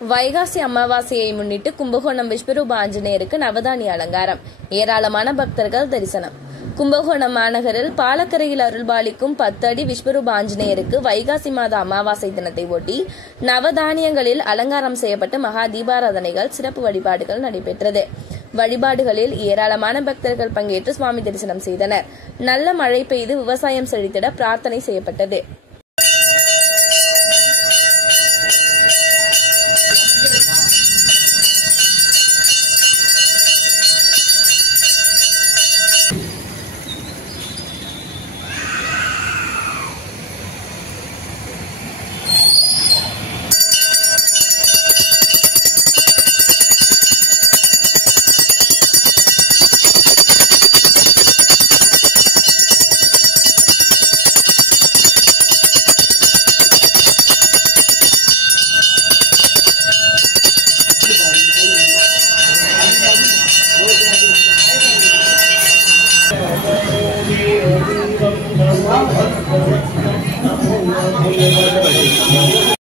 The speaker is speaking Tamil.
வைகாசி அமாவாசையை முன்னிட்டு கும்பகோணம் விஸ்வரூப ஆஞ்சநேயருக்கு நவதானிய அலங்காரம். ஏராளமான பக்தர்கள் தரிசனம். கும்பகோணம் மாநகரில் பாலக்கரையில் அருள்பாலிக்கும் 10 அடி விஸ்வரூப ஆஞ்சநேயருக்கு வைகாசி மாத அமாவாசை தினத்தை ஒட்டி நவதானியங்களில் அலங்காரம் செய்யப்பட்டு மகா தீபாராதனைகள், சிறப்பு வழிபாடுகள் நடைபெற்றது. வழிபாடுகளில் ஏராளமான பக்தர்கள் பங்கேற்று சுவாமி தரிசனம் செய்தனர். நல்ல மழை பெய்து விவசாயம் செழித்திட பிரார்த்தனை செய்யப்பட்டது. Thank you.